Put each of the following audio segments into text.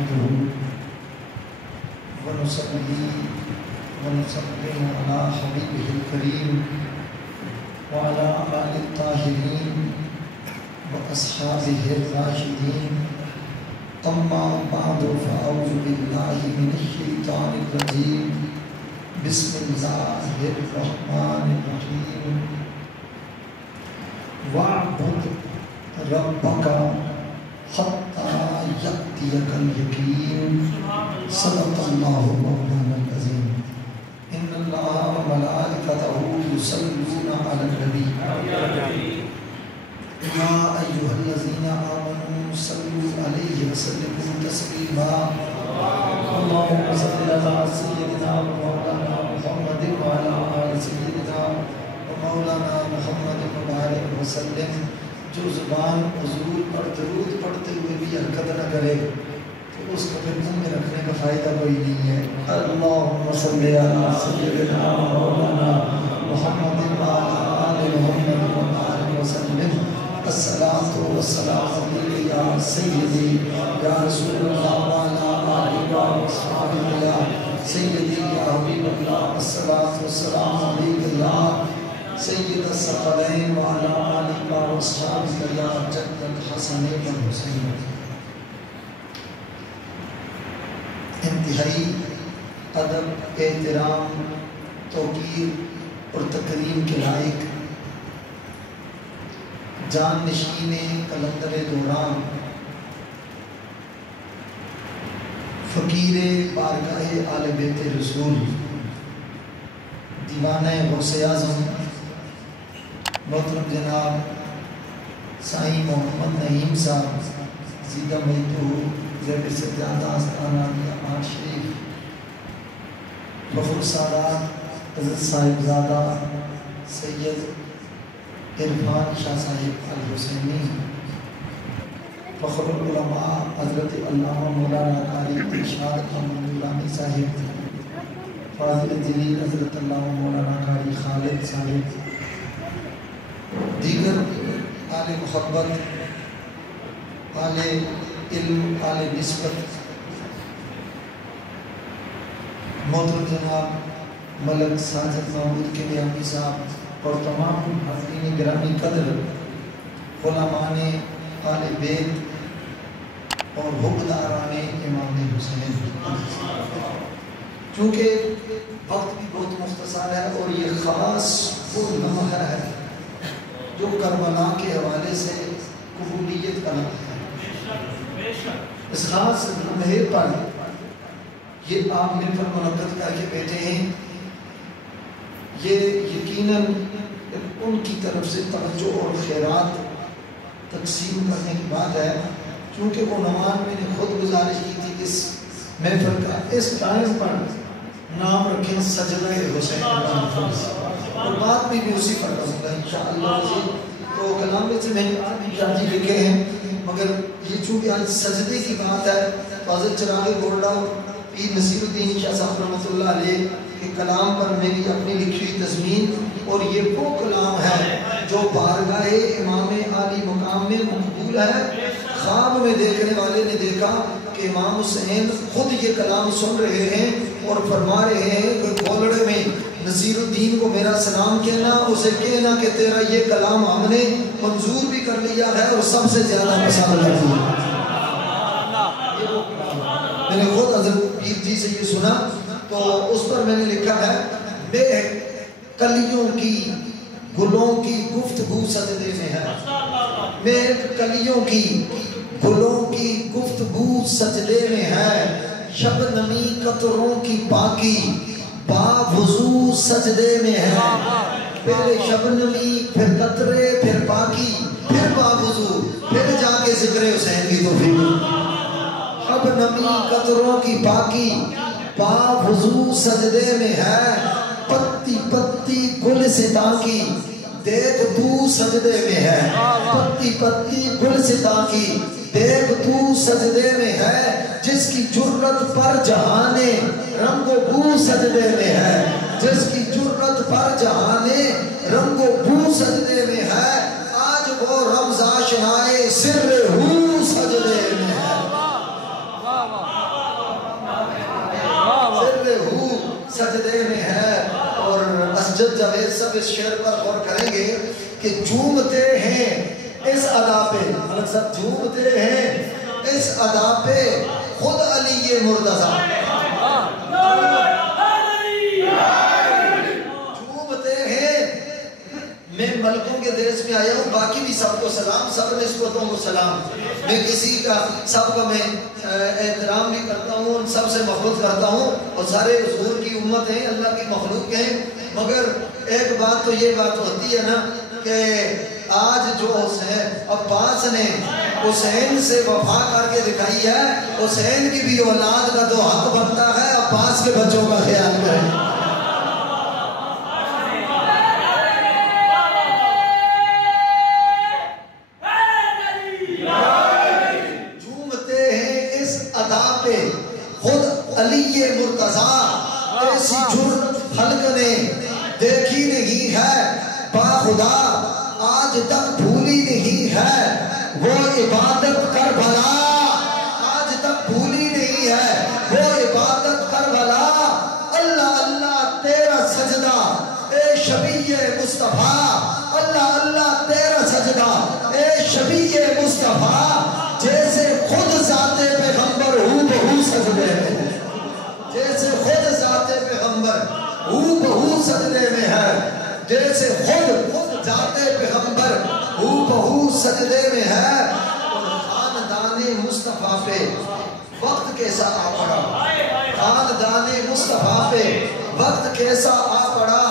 نحمده ونصلي ونسلم على حبيبه الكريم وعلى آل الطاهرين وأصحابه الراشدين أما بعد فأعوذ بالله من الشيطان الرجيم بسم الله الرحمن الرحيم واعبد ربك حتى يأتيك اليقين صدق الله مولانا العظيم إن الله وملائكته يصلون على النبي يا أيها الذين آمنوا صلوا عليه وسلموا تسليما اللهم صل على سيدنا ومولانا محمد وعلى آل سيدنا ومولانا محمد وبارك وسلم. جو زبان حضور پر درود پڑھتے ہوئے بھی حرکت نہ کرے تو اس کو پھر منہ میں رکھنے کا فائدہ کوئی نہیں ہے. اللہم صلی علی سیدنا مولانا محمد وعلى آل محمد وبارك وسلم. الصلاۃ والسلام علیک یا سیدی یا رسول اللہ وعلی آلہ وصحبہ یا سیدی یا حبیب اللہ. الصلاۃ والسلام علیک یا سید الثقلین وعلی آلہ وصحبہ یا جد الحسن والحسین. انتہائی ادب، احترام، توقیر اور تکریم کے لائق جان نشین قلندر دوران فقیر بارگاہ آل بیت رسول دیوانہ غوث اعظم محترم جناب سائیں محمد نعیم صاحب زیدہ میتو زیب سجادہ آستانہ آن شریف فخر سادات حضرت صاحب زادہ سید عرفان شاہ صاحب الحسینی، فخر العلماء حضرت علامہ مولانا قاری ارشاد احمد نورانی صاحب، فاضل جلیل حضرت علامہ مولانا قاری خالد صاحب، دیگر آل محبت، آل علم، آل نسبت، محترم جناب ملک ساجد محمود کے بیامی صاحب اور تمام حاضرین گرامی قدر علماء آل بیت اور حبداران امام حسین. چونکہ وقت بھی بہت مختصر ہے اور یہ خاص وہ لمحہ ہے جو کربلا کے حوالے سے قبولیت کا لمحہ ہے. اس خاص لمحے پر یہ آپ مل کر منعقد کر کے بیٹھے ہیں. یہ یقیناً ان کی طرف سے توجہ اور خیرات تقسیم کرنے کی بات ہے. چونکہ وہ نوان میں نے خود گزارش کی تھی اس محفل کا اس ٹائم پر نام رکھیں سجدہ حسین، اور بات بھی اسی پر کروں گا انشاءاللہ. تو کلام میں سے میں نے جی لکھے ہیں، مگر یہ چونکہ آج سجدے کی بات ہے تو حضرت چراغ گولڈا پیر نصیر الدین شاہ صاحب رحمۃ اللہ علیہ کے کلام پر میری اپنی لکھی ہوئی تضمین، اور یہ وہ کلام ہے جو بارگاہ امام عالی مقام میں مقبول ہے. خواب میں دیکھنے والے نے دیکھا کہ امام حسین خود یہ کلام سن رہے ہیں اور فرما رہے ہیں کہ گولڑے میں نصیر الدین کو میرا سلام کہنا، اسے کہنا کہ تیرا یہ کلام ہم نے منظور بھی کر لیا ہے اور سب سے زیادہ پسند کر لیا. میں نے خود حضرت پیر جی سے یہ سنا تو اس پر میں نے لکھا ہے، بے کلیوں کی گلوں کی گفتگو سجدے میں ہے، بے کلیوں کی گلوں کی گفتگو سجدے میں ہے، شبنمی قطروں کی پاکی باوضو سجدے میں ہے. پہلے شبنمی، پھر قطرے، پھر پاکی، پھر باوضو، پھر جا کے ذکر حسین کی توفیق. شبنمی قطروں کی پاکی باوضو سجدے میں ہے، پتی پتی گل ستا کی دیکھ تو سجدے میں ہے، پتی پتی گل ستا کی دیکھ تو سجدے میں ہے، جس کی جرت پر جہانے رنگ و بو سجدے میں ہے، جس کی جرت پر جہانے رنگ و بو سجدے میں ہے، آج وہ رمض آشنائے سر ہو سجدے میں ہے. اسجد جاوید صاحب اس شعر پر غور کریں گے کہ جھومتے ہیں اس ادا پہ، ملک صاحب جھومتے ہیں اس ادا پہ خود علی مرتضیٰ، جھومتے ہیں۔ میں ملکوں کے دیش میں آیا ہوں، باقی بھی سب کو سلام، سب نسبتوں کو سلام، میں کسی کا سب کا میں احترام بھی کرتا ہوں، ان سب سے محبت کرتا ہوں، اور سارے حضور کی امت ہیں، اللہ کی مخلوق ہیں، مگر ایک بات تو یہ بات ہوتی ہے نا کہ آج جو حسین عباس نے حسین سے وفا کر کے دکھائی ہے، حسین کی بھی اولاد کا تو حق بنتا ہے عباس کے بچوں کا خیال کریں۔ خود علی مرتضیٰ ایسی جرت خلق نے دیکھی نہیں ہے، با خدا آج تک بھولی نہیں ہے وہ عبادت کربلا، آج تک بھولی نہیں ہے وہ عبادت کربلا۔ اللہ اللہ تیرا سجدہ اے شفیع مصطفیٰ، اللہ اللہ تیرا سجدہ اے شفیع مصطفیٰ، جیسے خود ذات پیغمبر ہو بہو سجدے میں، جیسے خود ذات پیغمبر ہو بہو سجدے میں ہے، جیسے خود ذات پیغمبر ہو بہو سجدے میں ہے۔ اور خاندان مصطفیٰ پہ وقت کیسا آ پڑا، خاندان مصطفیٰ پہ وقت کیسا آ پڑا،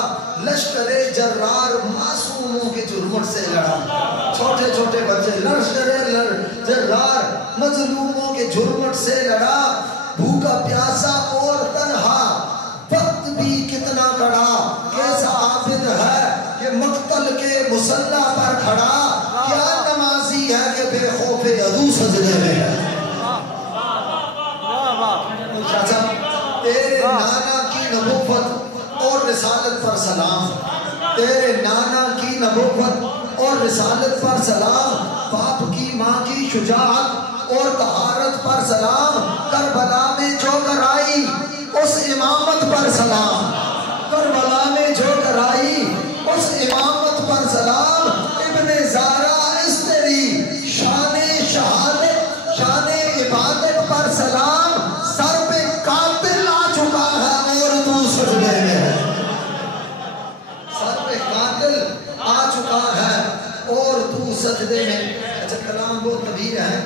لشکر جرار معصوموں کے جرمٹ سے لڑا، چھوٹے چھوٹے بچے، لشکر جرار مظلوموں کے جرمٹ سے لڑا، بھوکا پیاسا اور تنہا وقت بھی کتنا کڑا، کیسا عابد ہے کہ مقتل کے مصلی پر کھڑا، کیا نمازی ہے کہ بے خوف عدو سجدے میں ہے۔ تیرے نانا کی نبوت اور رسالت پر سلام، تیرے نانا کی نبوت اور رسالت پر سلام، باپ کی ماں کی شجاعت اور طہارت پر سلام، کربلا میں جو کرائی اس امامت پر سلام، کربلا میں جو کرائی اس امامت پر سلام، ابن زارا اس تیری شان شہادت شان عبادت پر سلام، سر پہ قاتل آ چکا ہے اور تو سجدے میں ہے، سر پہ قاتل آ چکا ہے اور تو سجدے میں۔ اچھا کلام بہت طویل ہے،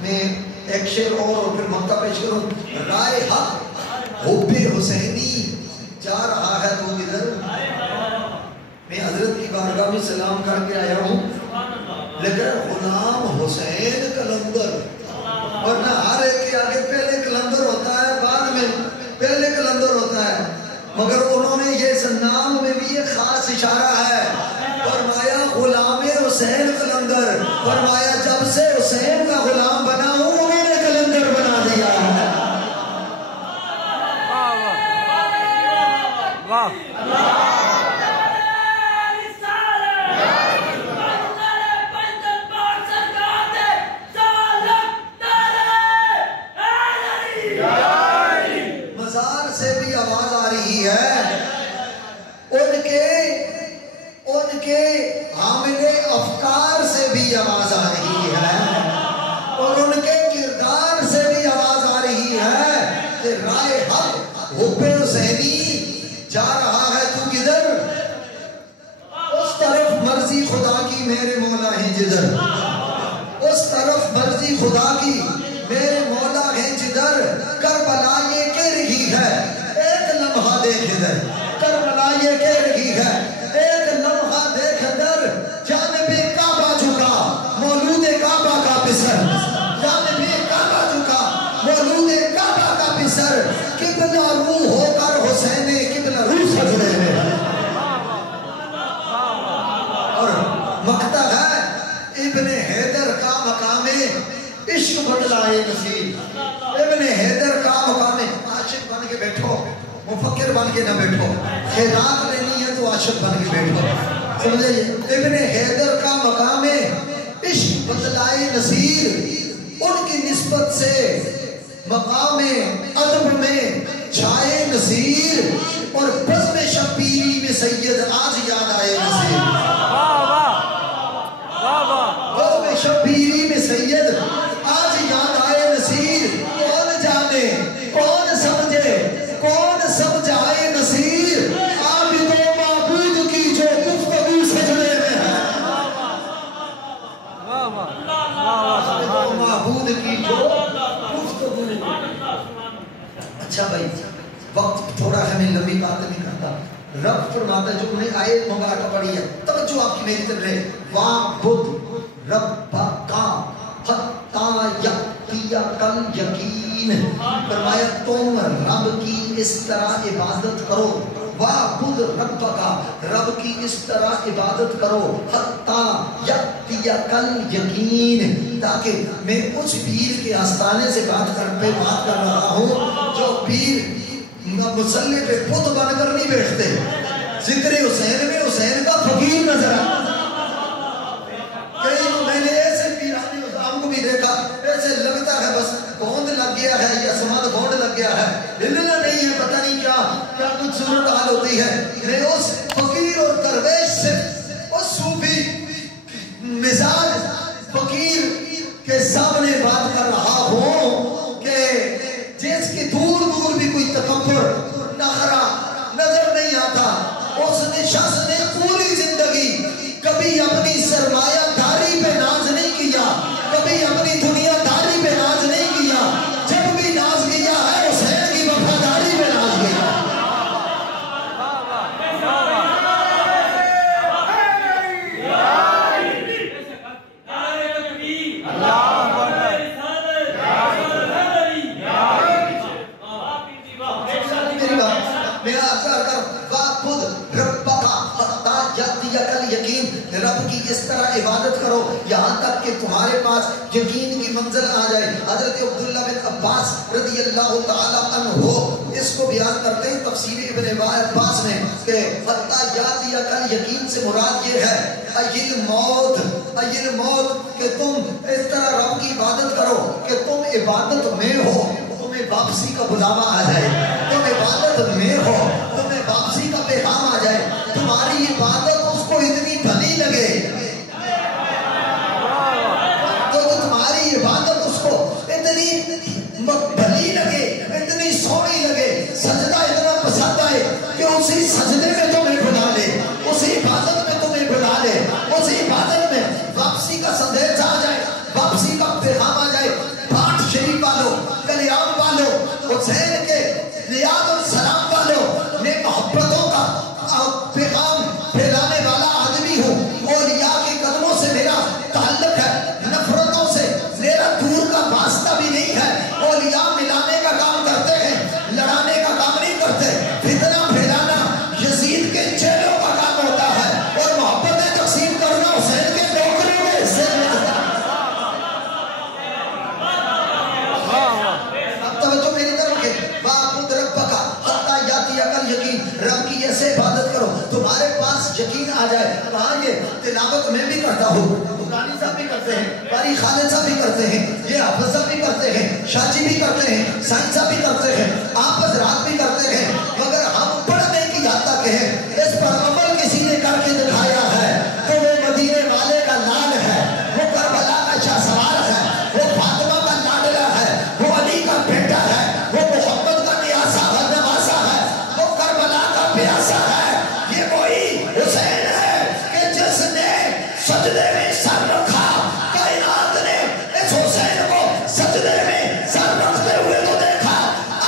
میں ایک شعر اور پھر مقطع پیش کروں۔ رائے حق حب حسینی جا رہا ہے تو کدھر، میں حضرت کی بارگاہ میں سلام کر کے آیا ہوں، لیکن غلام حسین کلندر، ورنہ ہر ایک کے آگے پہلے کلندر ہوتا ہے، بعد میں پہلے کلندر ہوتا ہے، مگر انہوں نے یہ نام میں بھی ایک خاص اشارہ ہے، فرمایا غلام حسین کلندر، فرمایا جب سے حسین کا غلام بنا ہوں انہوں نے کلندر بنا دیا ہے۔ مزار سے بھی آواز آ رہی ہے، ان کے حامل افکار سے بھی آواز آ رہی ہے، اور ان کے کردار سے بھی آواز آ رہی ہے کہ رائے حق حب حسینی جا رہا ہے تو کدھر، اس طرف مرضی خدا کی میرے مولا ہیں جدھر، اس طرف مرضی خدا کی میرے مولا ہیں جدھر، کربلا یہ کہہ رہی ہے ایک لمحہ دیکھ ادھر، کربلا یہ کہہ رہی ہے ایک لمحہ دیکھ ادھر، جانب کعبہ جھکا مولود کعبہ کا پسر، جانب کعبہ جھکا مولود کعبہ کا پسر، قبلہ روح ہو کر حسین قبلہ روح سجدے میں، اور مقطع ہے ابن حیدر کا مقام عشق بدلائے نصیب، ابن حیدر کا مقام، عاشق بن کے بیٹھو، مفکر بن کے نہ بیٹھو، خیرات لینی ہے تو عاشق بن کے بیٹھو، سمجھے؟ ابن حیدر کا مقام عشق بدلائے نصیر، ان کی نسبت سے مقام ادب میں چھائے نصیر، اور بزم شبیری میں سید آج یاد آئے نصیر، بزم شبیری میں سید آج یاد آئے نصیر، کون جانے کون سمجھے کون سمجھائے نصیر، عابد و معبود کی جو گفتگو سجدے میں ہے، عابد و معبود کی جو گفتگو۔ اچھا بھائی وقت تھوڑا ہمیں لمبی بات نہیں کرتا، رب فرماتا ہے جو انہیں آیت مبارکہ پڑھی ہے، توجہ آپ کی میری طرف رہے، وَعْبُدْ رَبَّكَ حَتَّى يَأْتِيَكَ الْيَقِينُ، فرمایا تم رب کی اس طرح عبادت کرو، وَعْبُدْ رَبَّكَ رب کی اس طرح عبادت کرو، حَتَّى يَأْتِيَكَ الْيَقِينُ، تاکہ میں اس پیر کے آستانے سے بات کر رہا ہوں جو پیر مسلح پہ خود بن کر نہیں بیٹھتے، ذکر حسین میں حسین کا فقیر نظر آتا۔ کئی تو میں نے ایسے پیرانی اسلام کو بھی دیکھا، ایسے لگتا ہے بس گوند لگ گیا ہے یا سماد گوند لگ گیا ہے، ہلنا نہیں ہے، پتہ نہیں کیا کچھ صورت حال ہوتی ہے۔ میں اس فقیر اور درویش سے اس صوفی مزاج فقیر کے سامنے بات کر رہا ہوں کہ جس کی دور دور بھی کوئی تکبر نخرہ نظر نہیں آتا، اس نے شخص نے پوری زندگی کبھی اپنی سرمایہ داری پہ ناز نہیں کیا، کبھی اپنی دنیا داری پہ ناز نہیں کیا، جب بھی ناز کیا ہے حسین کی وفاداری پہ ناز کیا۔ رب کی اس طرح عبادت کرو یہاں تک کہ تمہارے پاس یقین کی منزل آ جائے۔ حضرت عبداللہ بن عباس رضی اللہ تعالیٰ عنہ اس کو بیان کرتے ہیں تفسیر ابن عباس میں کہ حتیٰ یاتیک الیقین سے مراد یہ ہے ایل موت کہ تم اس طرح رب کی عبادت کرو کہ تم عبادت میں ہو، تمہیں واپسی کا بلاوا آ جائے، تم عبادت میں ہو، تمہیں واپسی کا پیغام آ جائے، تمہاری عبادت اس کو اتنی بھلی لگے تو تمہاری عبادت اس کو اتنی بھلی لگے، اتنی سونی لگے، سجدہ اتنا پسند آئے کہ اسی سجدے میں تمہیں بلا لے، اسی عبادت میں تمہیں بلا لے، اسی عبادت میں واپسی کا سندیش آ جائے، واپسی کا پیغام آ جائے۔ پاٹ شریف والو، کلیام والو، حسین کے لیاد السلام والو، میں محبتوں کا پیغام پھیلانے والا آدمی ہوں، اولیاء کے قدموں سے میرا تعلق ہے، نفرتوں سے میرا دور کا واسطہ بھی نہیں ہے۔ اولیاء ملانے کا کام کرتے ہیں، لڑانے کا کام نہیں کرتے، فتنہ پھیلانا یزید کے چیلوں کا کام ہوتا ہے، اور محبتیں تقسیم کرنا حسین کے ٹوکرے میں حصے میں ہوتا ہے۔ اب توجہ میری طرف کے وَاعْبُدْ رَبَّكَ حَتَّى يَأْتِيَكَ الْيَقِينُ، رب کی ایسے عبادت کرو تمہارے پاس یقین آ جائے۔ کہاں یہ تلاوت میں بھی کرتا ہوں، بخاری صاحب بھی کرتے ہیں، قاری خالد صاحب بھی کرتے ہیں، یہ حافظ صاحب بھی کرتے ہیں، شاہ جی بھی کرتے ہیں، سائنس صاحب بھی کرتے ہیں، آپ حضرات بھی کرتے ہیں، مگر ہم پڑھنے کی یاد تک ہیں۔ اس پر عمل کسی نے کر کے دکھایا ہے تو وہ مدینے والے کا لال ہے، وہ کربلا کا شاہ سوار ہے، وہ فاطمہ کا لاڈلا ہے، وہ علی کا بیٹا ہے، وہ محمد کا نیاسا اور نواسا ہے، وہ کربلا کا پیاسا ہے۔ یہ وہی حسین ہے کہ جس نے سجدے میں سر رکھا، کائنات نے اس حسین کو سجدے میں سر رکھتے ہوئے تو دیکھا،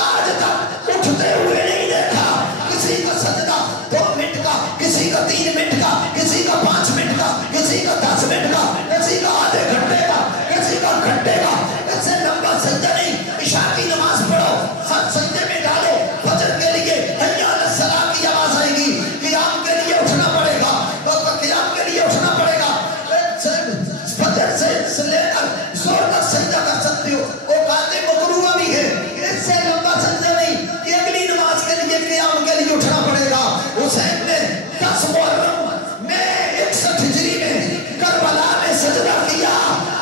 آج تک اٹھتے ہوئے نہیں دیکھا۔ کسی کا سجدہ 2 منٹ کا، کسی کا 3 منٹ کا، کسی کا 5 منٹ کا، کسی کا 10 منٹ کا، کسی کا آدھے گھنٹے کا، کسی کا گھنٹے کا، اس سے لمبا سجدہ نہیں۔ عشاء کی نماز پڑھو، سب سجدے میں ڈالو، فجر کے لیے حی علی الصلاۃ کی آواز آئے گی، قیام کے لیے اٹھنا پڑے گا، قیام کے لیے اٹھنا پڑے گا، فجر سے لے کر زور تک سجدہ کر سکتے ہو، اوقات مکروہ بھی ہے، اس سے لمبا سجدہ نہیں کہ اگلی نماز کے لیے قیام کے لیے اٹھنا پڑے گا۔ حسین نے 10 محرم میں 61 ہجری میں کربلا میں سجدہ کیا،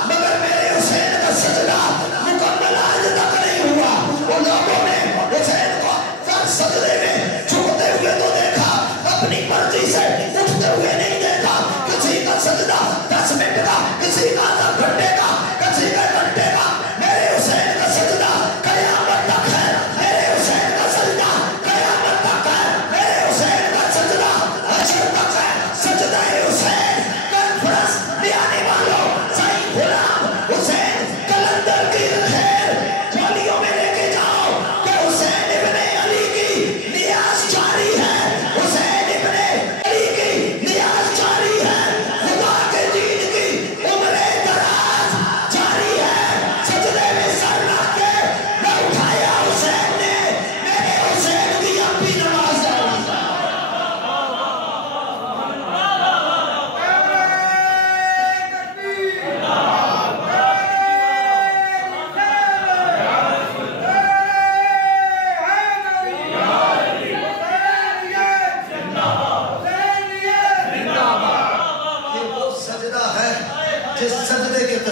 مگر میرے حسین کا سجدہ مکمل آج تک نہیں ہوا۔ وہ لوگوں نے حسین کو سجدے میں جھکتے ہوئے تو دیکھا، اپنی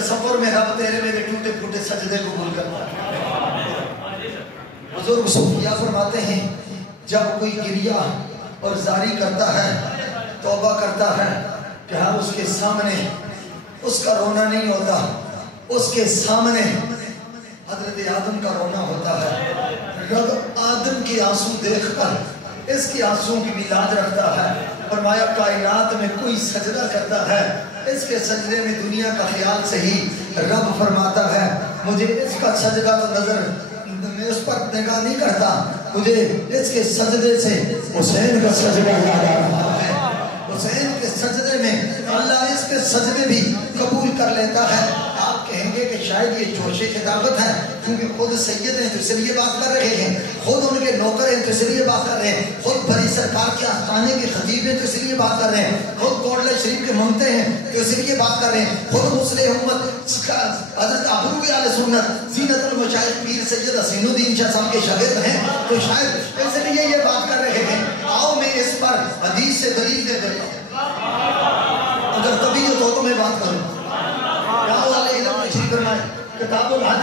تصور میں رب تیرے میرے ٹوٹے پھوٹے سجدے قبول کرتا ہے۔ بزرگ صوفیاء فرماتے ہیں جب کوئی گریہ اور زاری کرتا ہے، توبہ کرتا ہے کہ ہاں اس کے سامنے اس کا رونا نہیں ہوتا، اس کے سامنے حضرت آدم کا رونا ہوتا ہے۔ رب آدم کے آنسو دیکھ کر اس کے آنسو کی میلاد رکھتا ہے۔ فرمایا کائنات میں کوئی سجدہ کرتا ہے، اس کے سجدے میں دنیا کا خیال سے ہی رب فرماتا ہے مجھے اس کا سجدہ تو نظر میں اس پر نگاہ نہیں کرتا، مجھے اس کے سجدے سے حسین کا سجدہ یاد آ رہا ہے۔ حسین کے سجدے میں اللہ اس کے سجدے بھی قبول کر لیتا ہے۔ آپ کہیں گے کہ شاید یہ جوش خطابت ہے کیونکہ خود سید ہیں تو اس لیے بات کر رہے ہیں، خود ان کے نوکر ہیں تو اس لیے بات کر رہے ہیں، خود بڑی سرکار کے آستانے کے خطیب ہیں تو اس لیے بات کر رہے ہیں، خود کوٹلہ شریف کے منگتے ہیں تو اس لیے بات کر رہے ہیں، خود مسلح امت حضرت ابرو اہل سنت زینت المشائخ پیر سید حسین الدین شاہ صاحب کے شاگرد ہیں تو شاید اس لیے یہ بات کر رہے ہیں۔ آؤ میں اس پر حدیث سے دلیل دے دیتا ہوں، اگر طبیعت ہو تو میں بات کروں۔ کتاب الحج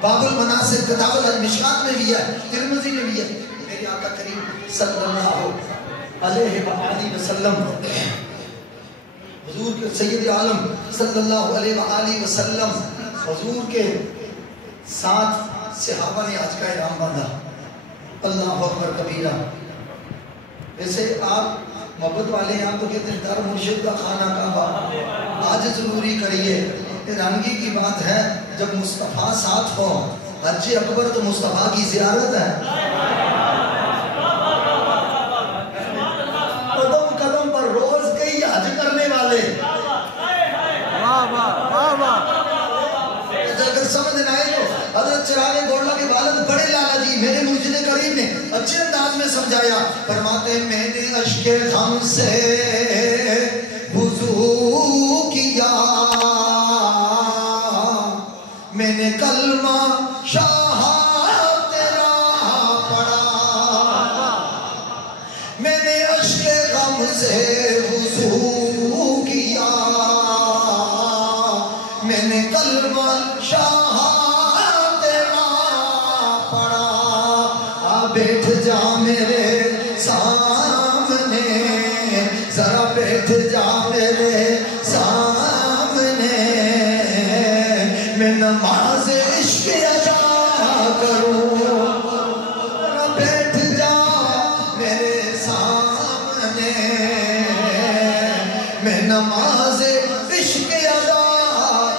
باب المناسک، کتاب الحج مشکات میں بھی ہے، ترمذی میں بھی ہے۔ میرے آقا کریم صلی اللہ علیہ وآلہ وسلم، حضور کے سید عالم صلی اللہ علیہ وآلہ وسلم، حضور کے ساتھ صحابہ نے حج کا احرام باندھا۔ اللہ اکبر کبیرہ۔ ویسے آپ محبت والے ہیں، آپ تو کہتے ہیں در مرشد کا خانہ کعبہ، آج ضروری کریے۔ حیرانگی کی بات ہے جب مصطفیٰ ساتھ ہو، حج اکبر تو مصطفیٰ کی زیارت ہے۔ قدم قدم پر روز کئی حج کرنے والے، اگر سمجھ نہ آئے تو حضرت چراغ گولڈا کے والد بڑے لالا جی میرے مرشد کریم نے اچھے انداز میں سمجھایا۔ فرماتے ہیں میں نے اشک غم سے وضو کیا، میں نے کلمہ شاہ تیرا پڑھا، میں نے اشک غم سے وضو کیا، میں نے کلمہ شاہ تیرا پڑھا، آ بیٹھ جا میرے سامنے، ذرا بیٹھ جا میرے سامنے، میں نماز عشق ادا کروں، ذرا بیٹھ جا میرے سامنے، میں نماز عشق ادا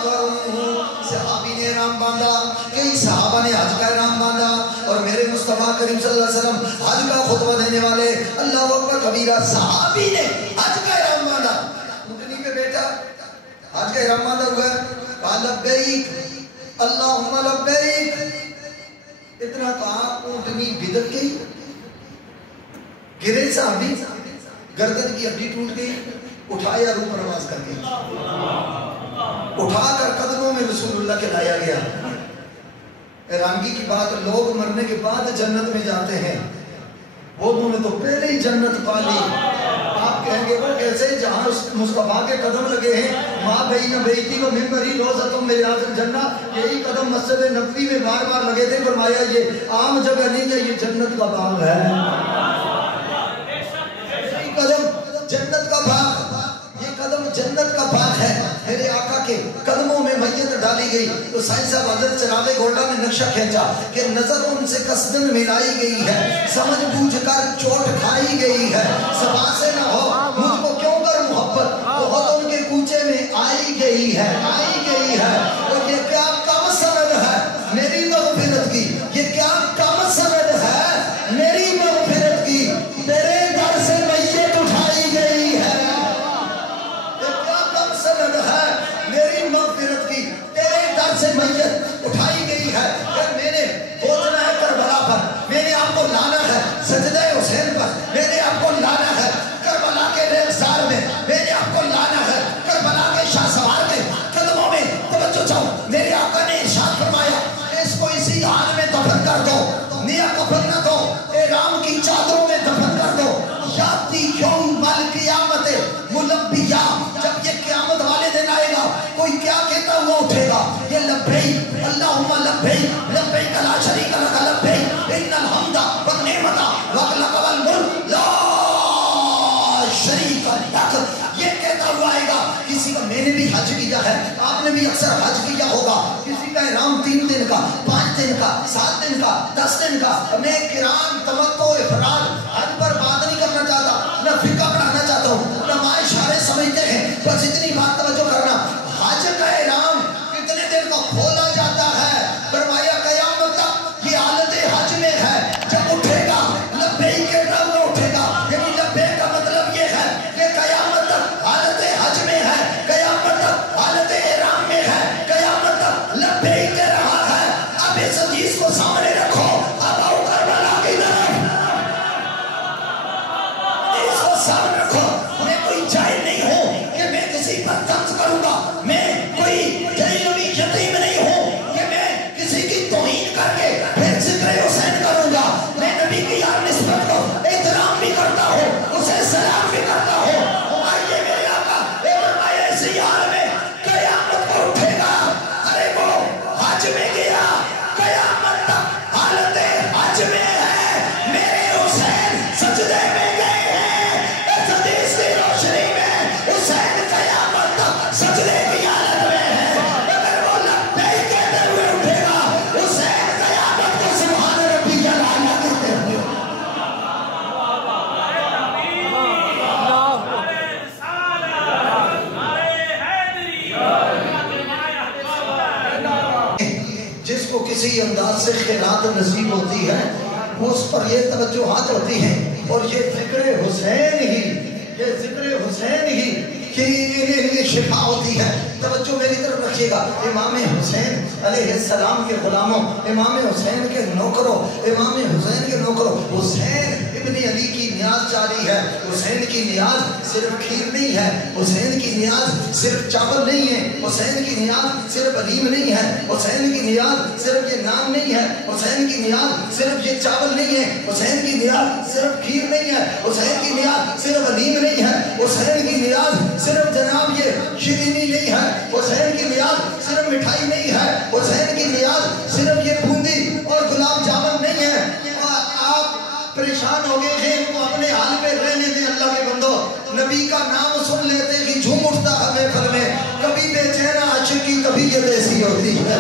کروں۔ صحابی نے احرام باندھا، کئی صحابہ نے حج کا احرام باندھا، اور میرے مصطفیٰ کریم صلی اللہ علیہ وسلم حج کا خطبہ دینے والے، اللہ اکبر کبیرہ، صحابی نے حج کا احرام باندھا، اونٹنی پہ بیٹھا حج کا احرام باندھا ہوا ہے، کہا لبیک اللہم لبیک، اتنا کہا اونٹنی بدل گئی، گرے صحابی، گردن کی ہڈی ٹوٹ گئی، اٹھایا روح پرواز کر گیا، اٹھا کر قدموں میں رسول اللہ کے لایا گیا۔ حیرانگی کی بات، لوگ مرنے کے بعد جنت میں جاتے ہیں، وہ انہوں نے تو پہلے ہی جنت پا لی۔ آپ کہیں گے وہ کیسے، جہاں مصطفیٰ کے قدم لگے ہیں، ماں بین بیتی و ممبری روضۃ من ریاض الجنہ، یہی قدم مسجد نبوی میں بار بار لگے تھے، فرمایا یہ عام جگہ نہیں ہے، یہ جنت کا باغ ہے، یہ قدم جنت کا باغ، یہ قدم جنت کا باغ ہے۔ میرے آقا کے قدموں میں میت ڈالی گئی تو سائنس صاحب حضرت چراغ گولڈا نے نقشہ کھینچا کہ نظر ان سے قصدن ملائی گئی ہے، سمجھ بوجھ کر چوٹ کھائی گئی ہے، سبا سے نہ ہو مجھ کو کیوں کر محبت، بہت ان کے کوچے میں آئی گئی ہے، آئی گئی ہے۔ اور یہ کیا کم سند ہے میری مغفرت کی، یہ کیا کم سند ہے میری مغفرت کی، تیرے در سے میت اٹھائی گئی ہے، میری مغفرت کی، تیرے در سے میت اٹھائی گئی ہے۔ کہ میں نے پہنچنا ہے کربلا پر، میں نے آپ کو لانا ہے سجدہ حسین پر، میں نے آپ کو لانا ہے کربلا کے ریگزار میں، میں نے آپ کو لانا ہے کربلا کے شاہ سوار کے قدموں میں۔ توجہ چاہو، میرے آقا نے ارشاد فرمایا اس کو اسی حال میں دفن کر دو، نیا کفن نہ دو، احرام کی چادروں میں دفن کر دو، یاتی یوم القیامت ملبیہ، جب یہ قیامت والے دن آئے گا کوئی کیا کہتا ہوا اٹھے گا؟ یہ لبیک اللہم لبیک لبیک لا شریک لک لبیک ان الحمد والنعمت لک والملک لا شریک لک، یہ کہتا ہوا آئے گا۔ کسی کا، میں نے بھی حج کیا ہے، آپ نے بھی اکثر حج کیا ہوگا، کسی کا احرام 3 دن کا، 5 دن کا، 7 دن کا، 10 دن کا۔ میں قران تمتع افراد حج پر بات نہیں کرنا چاہتا، نہ فقہ پڑھانا چاہتا ہوں، علماء اشارے سمجھتے ہیں، بس اتنی بات توجہ کرنا، حج کا احرام کتنے دن کا کھولا جاتا ہے؟ فرمایا قیامت تک یہ حالت حج میں ہے، جب اٹھے گا لبیک کے ڈر میں اٹھے گا، یعنی لبیک کا مطلب یہ ہے کہ قیامت تک حالت حج میں ہے، قیامت تک حالت احرام میں ہے، قیامت تک لبیک کہہ رہا ہے۔ اب اس حدیث کو سامنے رکھو، اب آؤ کربلا کی طرف، اس کو سامنے رکھو۔ میں کوئی جاہل نہیں ہوں کہ میں کسی پر طنز کروں گا، میں کوئی جہلمی یتیم نہیں ہوں کہ میں کسی کی توہین کر کے پھر ذکر حسین کروں گا۔ میں نبی کی یار نسبت کو احترام بھی کرتا ہوں، اسے سلام بھی کرتا ہوں۔ آئیے میرے آقا فرمایا اسی حال میں قیامت کو اٹھے گا، ارے وہ حج میں گیا، قیامت تک حالت حج میں ہے، میرے حسین سجدے میں گئے ہیں۔ اس حدیث کی روشنی میں حسین قیامت تک سجدے کی حالت میں ہے، اگر وہ لبیک کہتے ہوئے اٹھے گا، حسین قیامت کو سبحان ربی الاعلیٰ کہتے ہوئے۔ جس کو کسی انداز سے خیرات نصیب ہوتی ہے وہ اس پر یہ توجہات ہوتی ہیں، اور یہ ذکر حسین ہی، یہ ذکر حسین ہی کہ شفا ہوتی ہے۔ توجہ میری طرف رکھیے گا، امام حسین علیہ السلام کے غلاموں، امام حسین کے نوکروں، امام حسین کے نوکروں، حسین ابن علی کی نیاز جاری ہے۔ حسین کی نیاز صرف کھیر نہیں ہے، حسین کی نیاز صرف چاول نہیں ہے، حسین کی نیاز صرف حلیم نہیں ہے، حسین کی نیاز صرف یہ نان نہیں ہے، حسین کی نیاز صرف یہ چاول نہیں ہے، حسین کی نیاز صرف کھیر نہیں ہے، حسین کی نیاز صرف حلیم نہیں ہے، حسین کی نیاز صرف جناب یہ شیرینی نہیں ہے، حسین کی نیاز صرف مٹھائی نہیں ہے، حسین کی نیاز صرف یہ بوندی اور گلاب جامن نہیں ہے۔ آپ پریشان ہو گئے ہیں، ان کو اپنے حال پہ رہنے دیں اللہ کے بندو۔ نبی کا نام سن لیتے ہی جھوم اٹھتا ہمیں پھر میں، کبھی بے چین عاشقی کبھی یہ دیسی ہوتی ہے۔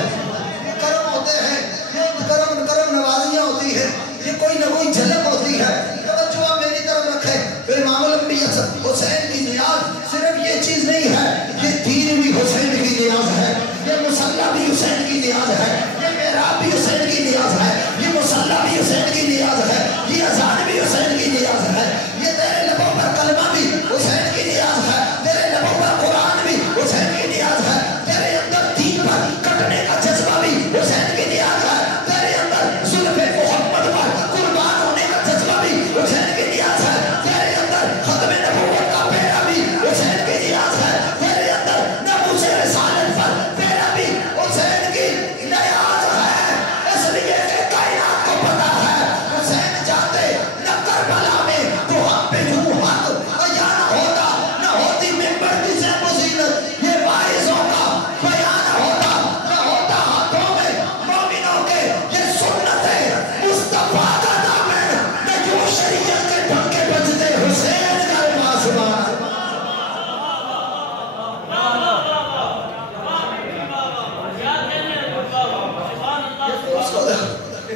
یہ کرم ہوتے ہیں، یہ کرم نوازیاں ہوتی ہے، یہ کوئی نہ کوئی جھلک ہوتی ہے۔ توجہ آپ میری طرف رکھیں، امام الانبیاء حسین کی نیاز صرف یہ چیز نہیں ہے، یہ دین بھی حسین کی نیاز ہے، یہ مصلی بھی حسین کی نیاز ہے، یہ محراب بھی حسین کی نیاز ہے، یہ مصلی بھی حسین کی نیاز ہے، یہ اذان بھی حسین کی نیاز ہے، یہ تیرے لبوں پر کلمہ بھی حسین کی نیاز ہے، تیرے لبوں پر قرآن بھی حسین کی نیاز ہے، تیرے اندر دین پر کٹنے کا جذبہ بھی حسین کی نیاز ہے، تیرے اندر زلف محمد پر قربان ہونے کا جذبہ بھی حسین کی نیاز ہے، تیرے اندر ختم نبوت کا پیرا بھی حسین کی نیاز ہے، تیرے اندر ناموس رسالت پر پیرا بھی حسین کی نیاز ہے۔ اس لیے کہ کائنات کو پتا ہے حسین جاتے نہ کربلا میں تو ہم پہ یوں حق یا نہ ہوتا، نہ ہوتی ممبر کی زیب و زینت، یہ باعثوں کا بیان ہوتا، نہ ہوتا ہاتھوں میں مومنوں کے یہ سنت ہے مصطفیٰ کا دامن، نہ یوں شریعت کے ڈھنکے بجتے حسین کا پاسبان۔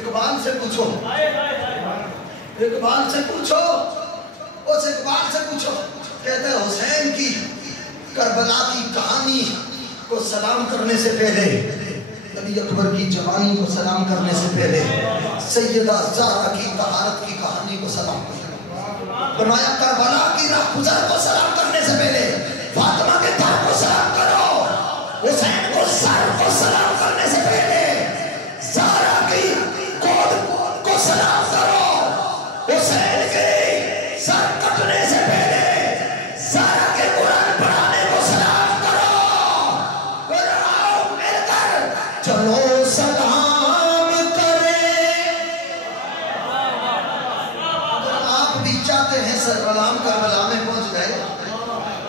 اقبال سے پوچھو، اقبال سے پوچھو، اس اقبال سے پوچھو، کہتا ہے حسین کی کربلا کی کہانی کو سلام کرنے سے پہلے، علی اکبر کی جوانی کو سلام کرنے سے پہلے، سیدہ زہرا کی طہارت کی کہانی کو سلام کرو، فرمایا کربلا کی راہ گزر کو سلام کرنے سے پہلے فاطمہ کے در کو سلام کرو، حسین کو سر کو سلام کرنے سے پہلے زہرا کی گود کو سلام کرو، حسین کے سر کٹنے سے پہلے زہرا کے قرآن پڑھانے کو سلام کرو، اور آؤ مل کر چلو سلام کریں۔ اگر آپ بھی چاہتے ہیں سلام کربلا میں پہنچ گئے،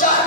4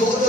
2-2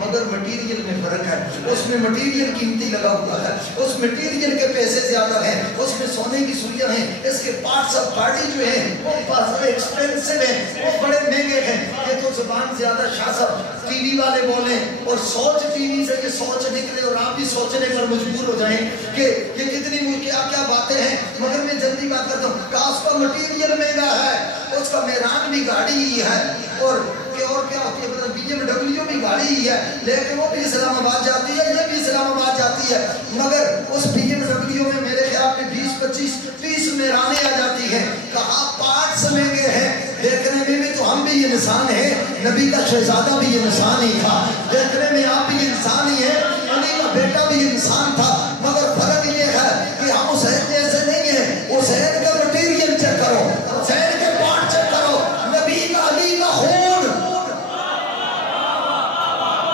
مگر مٹیریل میں فرق ہے. اس میں مٹیریل قیمتی لگا ہوا ہے, اس مٹیریل کے پیسے زیادہ ہیں, اس میں سونے کی سوئیاں ہیں, اس کے پارٹس آف باڈی جو ہیں وہ بہت ایکسپینسو ہیں, وہ بڑے مہنگے ہیں. یہ تو زبان زیادہ شاہ صاحب ٹی وی والے بولیں اور سوچ ٹی وی سے یہ سوچ نکلے اور آپ بھی سوچنے پر مجبور ہو جائیں کہ یہ کتنی کیا کیا باتیں ہیں. مگر میں جلدی بات کرتا ہوں کہ اس کا مٹیریل مہنگا ہے, اس کا میران بھی گاڑی ہی ہے, اور کیا ہوتی ہے مطلب BMW بھی گاڑی ہی ہے, لیکن وہ بھی اسلام آباد جاتی ہے, یہ بھی اسلام آباد جاتی ہے. مگر اس BMW میں میرے خیال میں 20-25-30 میرانیں آ جاتی ہیں. کہاں پارٹس مہنگے ہیں, دیکھنے میں بھی تو ہم بھی یہ انسان ہیں, نبی کا شہزادہ بھی یہ انسان ہی تھا, دیکھنے میں آپ بھی انسان ہی ہیں, علی کا بیٹا بھی انسان تھا. مگر فرق یہ ہے کہ ہم حسین جیسے نہیں ہیں. حسین کا مٹیریل چیک کرو, حسین کے پارٹ چیک کرو, نبی کا علی کا خون,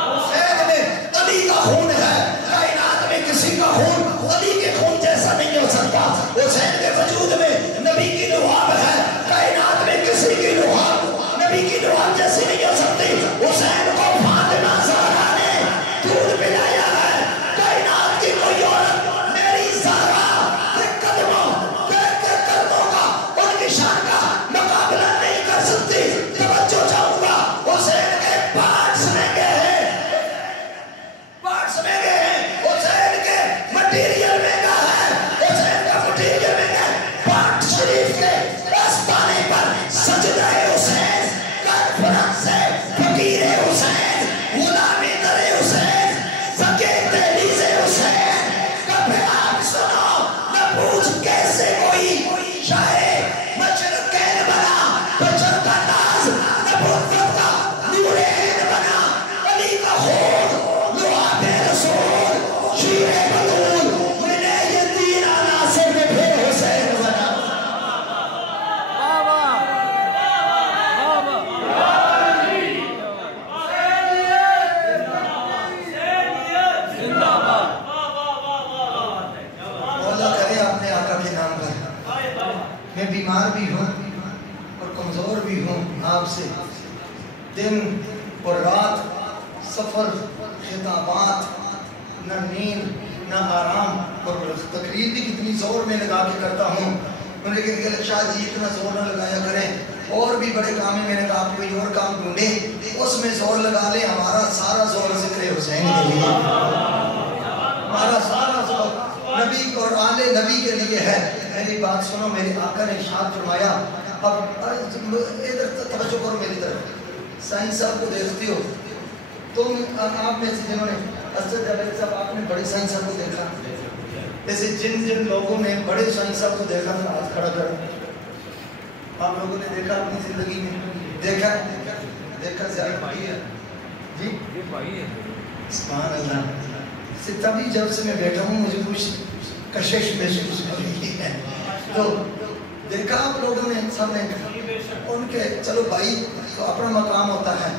حسین میں علی کا خون ہے. کائنات میں کسی کا خون علی کے خون جیسا نہیں ہو سکتا. حسین کے وجود میں نبی کی لعاب ہے, کائنات میں کسی کی لعاب نبی کی لعاب جیسی نہیں ہو سکتی. حسین کو فاطمہ زہرا نے دودھ پلایا ہے, کائنات کی کوئی عورت میری زہرا کے قدموں کے قدموں کا ان کی شان کا مقابلہ نہیں کر سکتی. توجہ چاہوں گا, حسین کے پارٹس میں گئے ہیں, پارٹس میں گئے ہیں, حسین کے مٹیریل میں گا ہے, حسین کا مٹیریل میں گا ہے. پاک شریف کے دستانے پر سجدہ حسین, کرفرن سے فقیر حسین, غلامی در حسین, زکے دہلیز حسین. کبھی آپ سنو نہ پوچھ کیسے کوئی شاہ مشرقین بنا, بشر کا تاج نہ پوچھ کا نور عین بنا. علی کا خون لعاب رسول, شیر بطول, منے یہ دین عناصر میں پھر حسین بنا. مولا کرے اپنے آقا کے نام پر. میں بیمار بھی ہوں اور کمزور بھی ہوں, آپ سے دن اور رات, سفر, خطابات, نہ نیند نہ آرام, اور تقریر بھی کتنی زور میں لگا کے کرتا ہوں. انہوں نے کہا کہ شاہ جی اتنا زور نہ لگایا کریں, اور بھی بڑے کام ہیں. میں نے کہا آپ کوئی اور کام ڈھونڈیں, اس میں زور لگا لیں. ہمارا سارا زور ذکر حسین کے لیے, ہمارا سارا زور نبی اور آل نبی کے لیے ہے. میری بات سنو, میرے آقا نے ارشاد فرمایا. اب ادھر توجہ کرو میری طرف. سائنس صاحب کو دیکھتے ہو تم, آپ میں سے جنہوں نے اسد جاوید صاحب, آپ نے بڑے سائنس صاحب کو دیکھا, جیسے جن لوگوں نے بڑے سائنس صاحب کو دیکھا تھا, ہاتھ کھڑا کر. آپ لوگوں نے دیکھا اپنی زندگی میں, دیکھا زیادہ جی, سبحان اللہ. تبھی جب سے میں بیٹھا ہوں مجھے کچھ کشش محسوس ہو رہی ہے. تو دیکھا آپ لوگوں نے, سب نے ان کے, چلو بھائی تو اپنا مقام ہوتا ہے,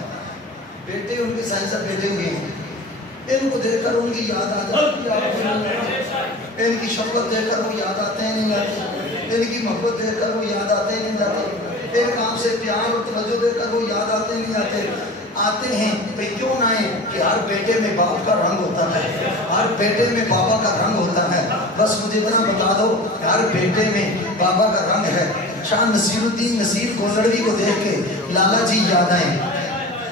بیٹے ان کے سائنسر بیٹھے ہوئے ہیں, ان کو دیکھ کر ان کی یاد آ جاتی ہے, ان کی شفقت دیکھ کر وہ یاد آتے ہیں نہیں آتے, ان کی محبت دیکھ کر وہ یاد آتے ہیں نہیں آتے, ان کام سے پیار اور توجہ دیکھ کر وہ یاد آتے نہیں آتے ہیں. بھئی کیوں نہ آئے کہ ہر بیٹے میں باپ کا رنگ ہوتا ہے, ہر بیٹے میں بابا کا رنگ ہوتا ہے. بس مجھے اتنا بتا دو کہ ہر بیٹے میں بابا کا رنگ ہے. شاہ نصیر الدین نصیر گولڑوی کو دیکھ کے لالا جی یاد آئیں,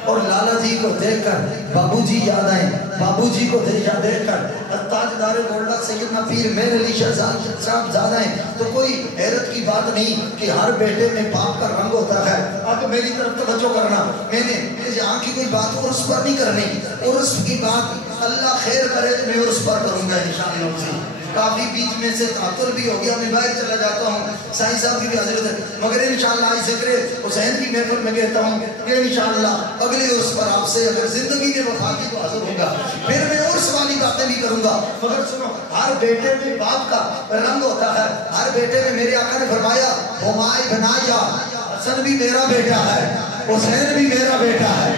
اور لالا جی کو دیکھ کر بابو جی یاد آئیں, بابو جی کو دیکھ کر تاجدار گولڈا سیدنا پیر مہر علی شاہ صاحب زادہ ہیں. تو کوئی حیرت کی بات نہیں کہ ہر بیٹے میں باپ کا رنگ ہوتا ہے. اب میری طرف توجہ کرنا, میں نے یہاں کی کوئی بات عرس پر نہیں کرنی, عرس کی بات اللہ خیر کرے تو میں عرس پر کروں گا انشاءاللہ. کافی بیچ میں سے تعطل بھی ہو گیا, میں باہر چلا جاتا ہوں, سائنس صاحب کی بھی حاضرت ہے, مگر انشاءاللہ آج ذکر حسین کی محفل میں کہتا ہوں کہ انشاءاللہ اگلے عرس پر آپ سے اگر زندگی کے وفاقی کو حاضر ہوگا, پھر میں عرس والی باتیں بھی کروں گا. مگر سنو, ہر بیٹے میں باپ کا رنگ ہوتا ہے. ہر بیٹے میں میرے آقا نے فرمایا ہمائے بنایا, حسن بھی میرا بیٹا ہے, حسین بھی میرا بیٹا ہے,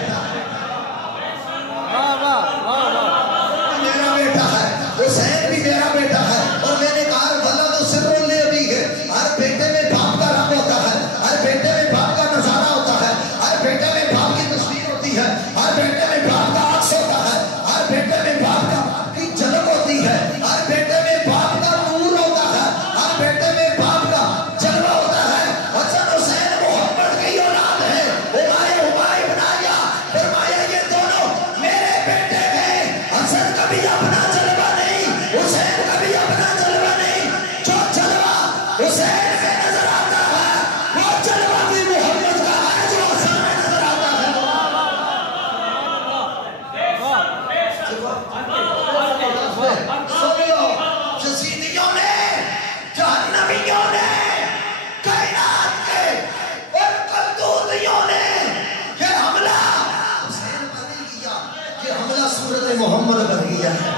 میرا بیٹا ہے, حسین بھی میرا بیٹا ہے. اور میں نے کہا بھلا تو سر لے ابھی ہے, ہر بیٹے میں باپ کا رنگ ہوتا ہے, ہر بیٹے میں باپ کا نظارہ ہوتا ہے, ہر بیٹے میں باپ کی تصویر ہوتی ہے, ہر بیٹے میں باپ کا عکس ہوتا ہے. یزیدیوں نے، جہنمیوں نے، کائنات کے اور قلدودیوں نے یہ حملہ حسین پر نہیں کیا، یہ حملہ صورت محمد پر کیا ہے،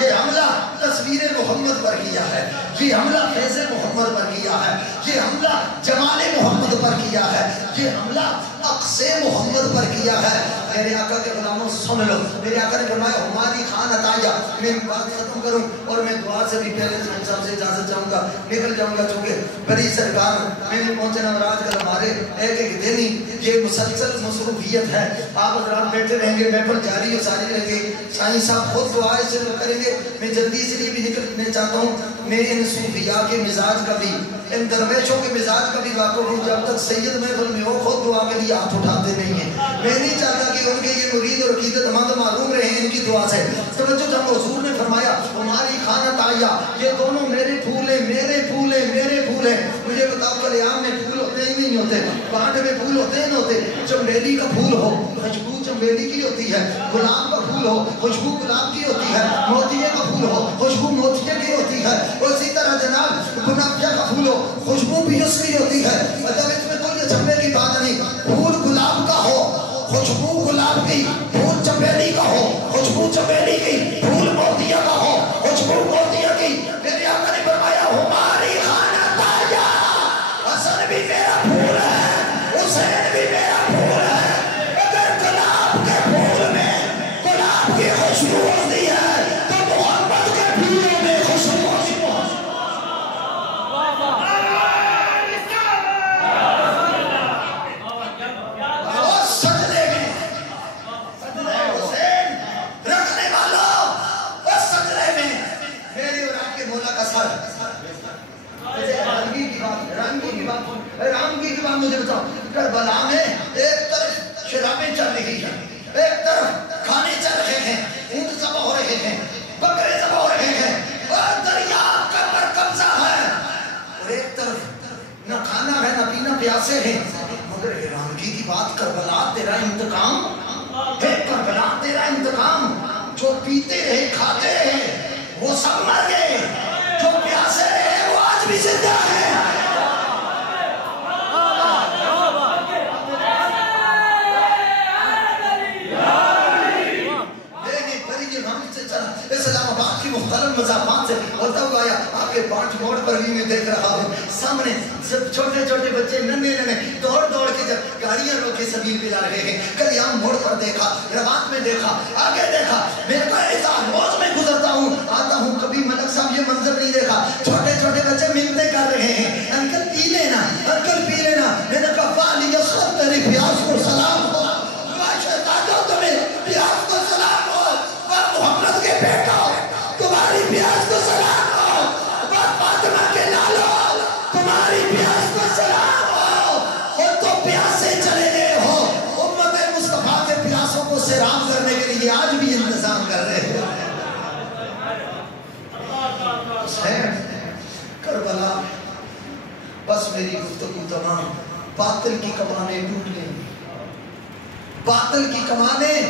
یہ حملہ تصویر محمد پر کیا ہے، یہ حملہ فیض محمد پر کیا ہے، یہ حملہ جمال محمد پر کیا ہے، یہ حملہ اقص محمد پر کیا ہے۔ میرے آقا کے غلاموں سن لو، میرے آقا نے فرمایا ہماری خان عطیہ، میں بات ختم کروں اور میں دعا سے بھی پہلے صاحب سے اجازت چاہوں گا، نکل جاؤں گا، چونکہ بڑی سرکار میں نے پہنچنا اور آج کل ہمارے ایک دن ہی یہ مسلسل مصروفیت ہے، آپ حضرات بیٹھے رہیں گے، محفل جاری و ساری رہیں گے، شاہی صاحب خود دعائیں سے کریں گے، میں جلدی اس لیے بھی نکلنے چاہتا ہوں، میں ان صوفیاء کے مزاج کا بھی، ان درویشوں کے مزاج کا بھی واقف ہوں، جب تک سید محفل میں ہو خود دعا کے لیے ہاتھ اٹھاتے نہیں ہیں، میں نہیں چاہتا کہ ان کے یہ مرید اور عقیدت مند معلوم رہے ان کی دعا سے۔ توجہ جب حضور نے فرمایا ہماری خان عطیہ، یہ دونوں میرے پھول ہیں، میرے پھول ہیں، میرے پھول ہیں، مجھے بتاؤ کلیام میں پھول ہوتے ہیں نہیں ہوتے، پانڈ میں پھول ہوتے ہیں نہیں ہوتے، چمیلی کا پھول ہو خوشبو چمیلی کی ہوتی ہے، گلاب کا پھول ہو خوشبو گلاب کی ہوتی ہے، موتیے کا پھول ہو خوشبو موتیے کی ہوتی ہے، اور اسی طرح جناب گنافیہ کا پھول ہو خوشبو بھی اس کی ہوتی ہے، مطلب اس میں کوئی اچھمے کی بات نہیں، پھول گلاب کا ہو خوشبو گلاب کی، پھول چمیلی کا ہو خوشبو چمیلی کی، پھول موتیہ کا ہو خوشبو موتیہ کی، میرے آقا نے فرمایا ہماری خان عطیہ، حسن بھی میرا پھول ہے، حسین بھی میرا پھول ہے، اگر گلاب کے پھول میں گلاب کی خوشبو ہوتی ہے تو محمد کے پھولوں میں خوشبو ہوتی ہے۔ رامگی کی بات مجھے بتاؤ، کربلا میں ایک طرف شرابیں چل رہی ہیں، ایک طرف کھانے چل رہے ہیں، اونٹ ذبح ہو رہے ہیں، بکرے ذبح ہو رہے ہیں، اور دریا کا پر قبضہ ہے، اور ایک طرف نہ کھانا ہے نہ پینا، پیاسے ہیں، مگر رامگی کی بات کربلا تیرا انتقام ہے، کربلا تیرا انتقام، جو پیتے رہے کھاتے رہے وہ سب مر گئے، جو پیاسے رہے وہ آج بھی زندہ ہے۔ اسلام آباد کی مختلف مضافات سے ہوتا ہوا آیا، آپ کے پانچ موڑ پر بھی میں دیکھ رہا ہوں، سامنے سب چھوٹے چھوٹے بچے ننے ننے دوڑ دوڑ کے جب گاڑیاں روک کے سبیل پہ جا رہے ہیں، کلیام موڑ پر دیکھا، روات میں دیکھا، آگے دیکھا، میرے کو ایسا روز میں گزرتا ہوں آتا ہوں، کبھی ملک صاحب یہ منظر نہیں دیکھا، چھوٹے چھوٹے بچے منتیں کر رہے ہیں، انکل پی لینا، انکل پی لینا، میں نے کہا فالی یسخط تیری پیاس کو سلام ہو، تمہیں پیاس کو سلام ہو، محمد کے بیٹا تمہاری پیاس کو سلام ہو، فاطمہ کے لالو تمہاری پیاس کو سلام ہو، اور تو پیاسے چلے گئے ہو، امت مصطفیٰ کے پیاسوں کو سیراب کرنے کے لیے آج بھی انتظام کر رہے ہیں۔ حسین کربلا، بس میری گفتگو تمام، باطل کی کمانیں ٹوٹ گئی، باطل کی کمانیں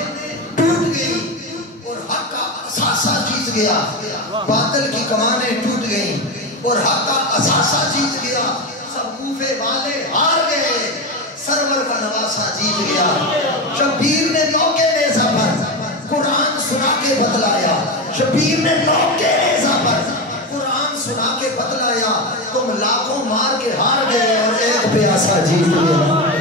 ٹوٹ گئی اور حق کا اثاثہ جیت گیا، باطل کی کمانیں ٹوٹ گئیں اور حق کا اثاثہ جیت گیا، سب کوفے والے ہار گئے، سرور کا نواسہ جیت گیا، شبیر نے موقع نیزہ پر قرآن سنا کے بتلایا، شبیر نے موقع نیزہ پر قرآن سنا کے بتلایا، تم لاکھوں مار کے ہار گئے اور ایک پیاسا جیت گیا۔